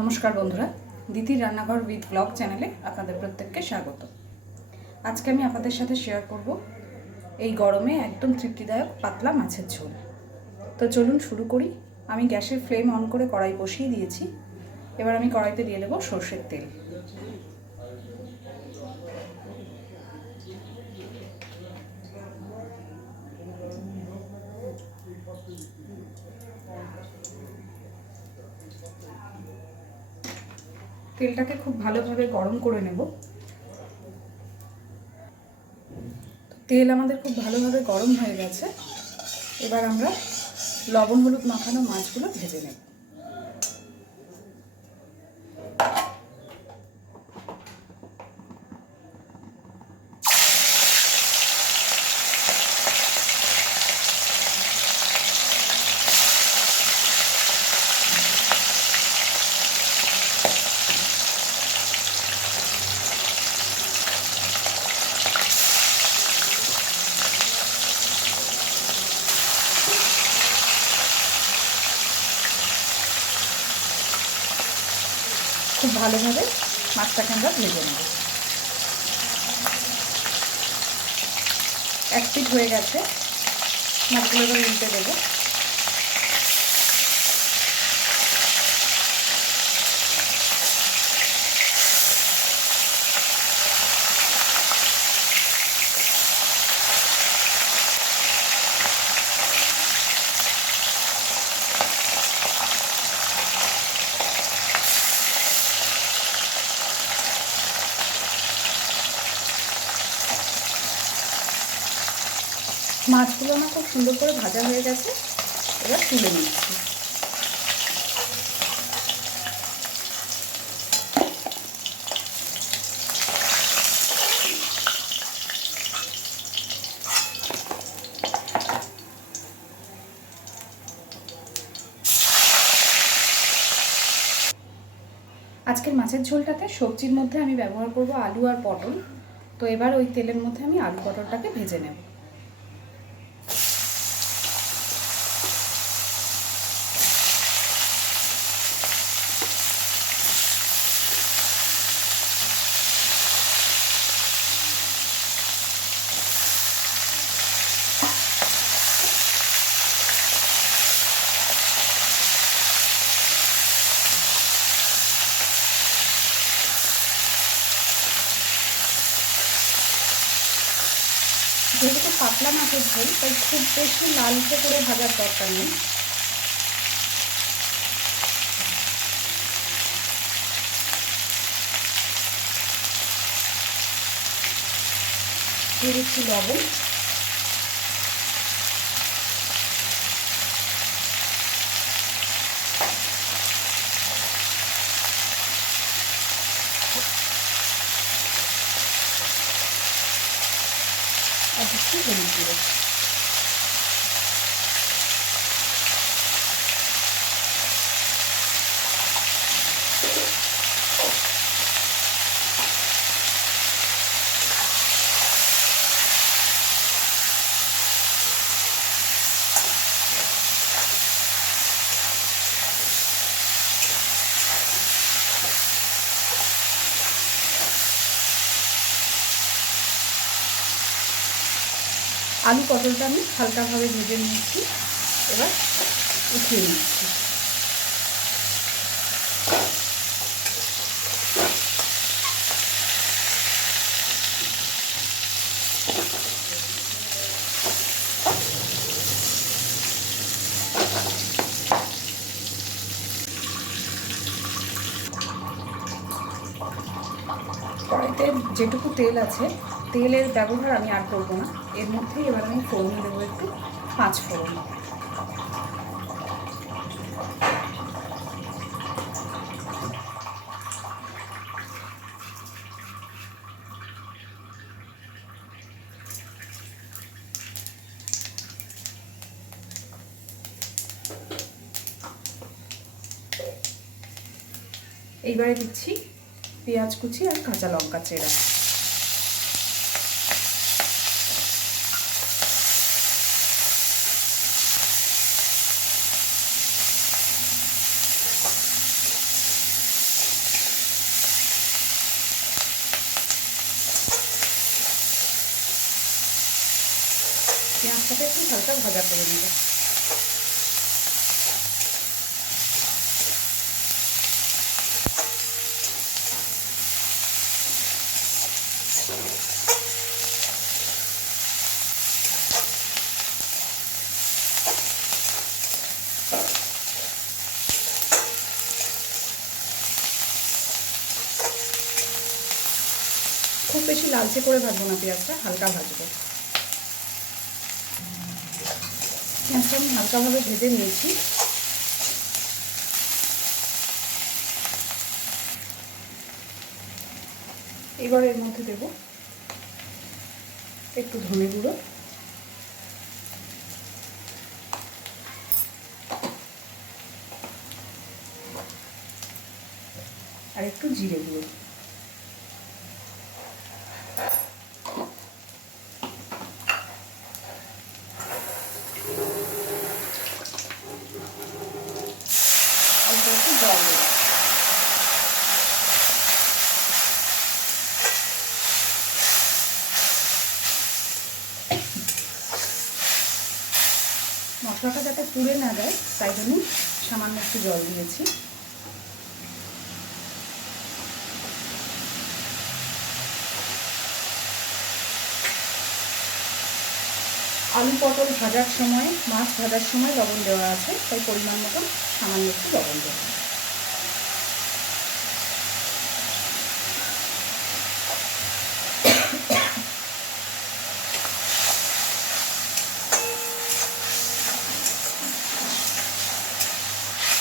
নমস্কার বন্ধুরা, দিদির রান্নাঘর উইথ ব্লগ চ্যানেলে আপনাদের প্রত্যেককে স্বাগত। আজকে আমি আপনাদের সাথে শেয়ার করব এই গরমে একদম তৃপ্তিদায়ক পাতলা মাছের ঝোল। তো চলুন শুরু করি। আমি গ্যাসের ফ্লেম অন করে কড়াই বসিয়ে দিয়েছি। এবার আমি কড়াইতে দিয়ে দেবো সর্ষের তেল। তেলটাকে খুব ভালোভাবে গরম করে নেব। তেল আমাদের খুব ভালোভাবে গরম হয়ে গেছে। এবার আমরা লবণ হলুদ মাখানো মাছগুলো ভেজে নেব। খুব ভালোভাবে মাছটাকে আমরা ভেজে নেব। এক পিঠ হয়ে গেছে, মাছগুলো এবার উল্টে দেবো। মাছগুলো আমার খুব সুন্দর করে ভাজা হয়ে গেছে, এবার তুলে নিচ্ছি। আজকের মাছের ঝোলটাতে সবজির মধ্যে আমি ব্যবহার করব আলু আর পটল। তো এবার ওই তেলের মধ্যে আমি আলু পটলটাকে ভেজে নেব। যেহেতু পাতলা মাছের ঝোল, তাই খুব বেশি লালচে করে ভাজার দরকার নেই। দিয়ে দিচ্ছি লবণ, আর দিচ্ছি হলুদ গুঁড়ো। আলু পটলটা আমি হালকাভাবে ভেজে নিয়েছি, এবার উঠিয়ে নিচ্ছি। কড়াইতে যেটুকু তেল আছে, তেলের ব্যবহার আমি আর করবো না। এর মধ্যেই এবার আমি ফোড়ন দেবো একটু পাঁচ ফোড়ন। এইবারে দিচ্ছি পেঁয়াজ কুচি আর কাঁচা লঙ্কা চেরা। মাছটাকে একটু হালকা ভাজা করে নেব। খুব বেশি লালচে করে ভাজবো না পেঁয়াজটা, হালকা ভাজবো। পেঁয়াজটা আমি হালকাভাবে ভেজে নিয়েছি। এবার এর মধ্যে দেব একটু ধনে গুঁড়ো, আর একটু জিরে গুঁড়ো। অল্প একটু জল দেবো। মশলাটা যাতে পুড়ে না যায় তাই জন্য সামান্য একটু জল দিয়েছি। আলু পটল ভাজার সময়, মাছ ভাজার সময় লবণ দেওয়া আছে, তাই পরিমাণ মতো সামান্য একটু লবণ দেবো।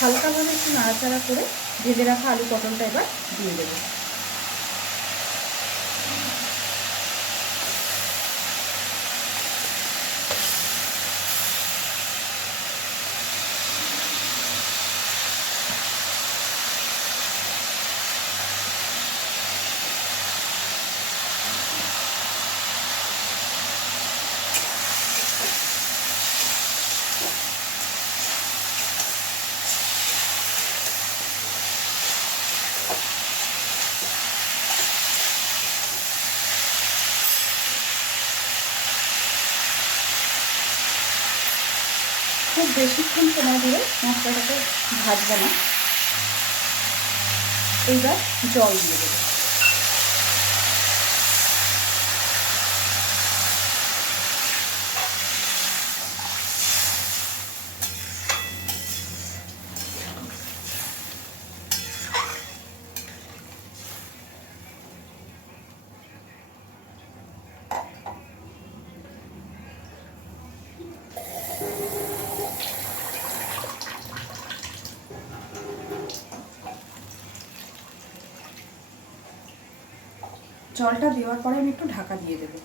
হালকাভাবে একটু নাড়াচাড়া করে ভেজে রাখা আলু পটলটা এবার দিয়ে দেবো। খুব বেশিক্ষণ সময় দিয়ে মশলাটাকে ভাজবো না। এইবার জল দিয়ে দেবো। জলটা দেওয়ার পরে আমি একটু ঢাকা দিয়ে দেবো।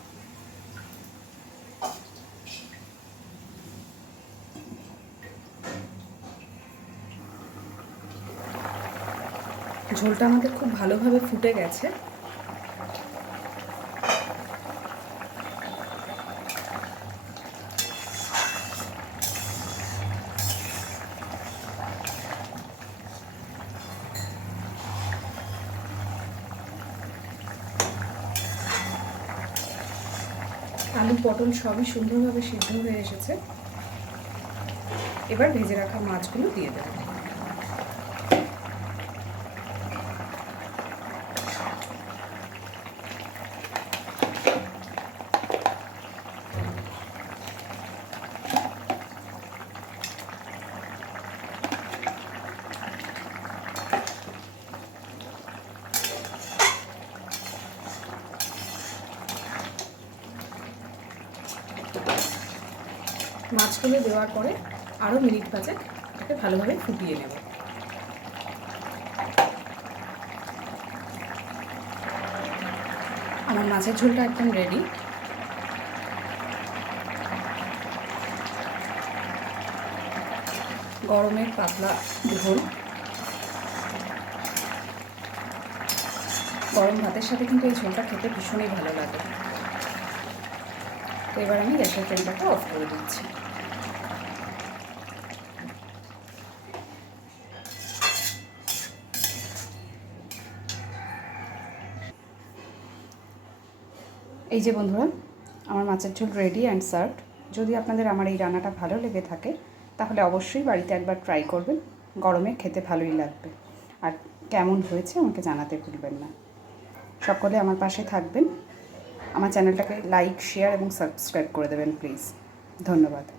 ঝোলটা আমাদের খুব ভালোভাবে ফুটে গেছে। আলু পটল সবই সুন্দরভাবে সিদ্ধ হয়ে এসেছে। এবার ভেজে রাখা মাছগুলো দিয়ে দেবো। মাছগুলো দেওয়ার পরে আরও মিনিট পাঁচেক এটাকে ভালোভাবে ফুটিয়ে নেব। আমার মাছের ঝোলটা একদম রেডি। গরমের পাতলা ঝোল গরম ভাতের সাথে কিন্তু এই ঝোলটা খেতে ভীষণই ভালো লাগে। তো এবার আমি গ্যাসের ফ্লেমটাকে অফ করে দিচ্ছি। এই যে বন্ধুরা, আমার মাছের ঝোল রেডি অ্যান্ড সার্ভড। যদি আপনাদের আমার এই রান্নাটা ভালো লেগে থাকে তাহলে অবশ্যই বাড়িতে একবার ট্রাই করবেন। গরমে খেতে ভালোই লাগবে। আর কেমন হয়েছে আমাকে জানাতে ভুলবেন না। সকলে আমার পাশে থাকবেন। আমার চ্যানেলটাকে লাইক, শেয়ার এবং সাবস্ক্রাইব করে দেবেন প্লিজ। ধন্যবাদ।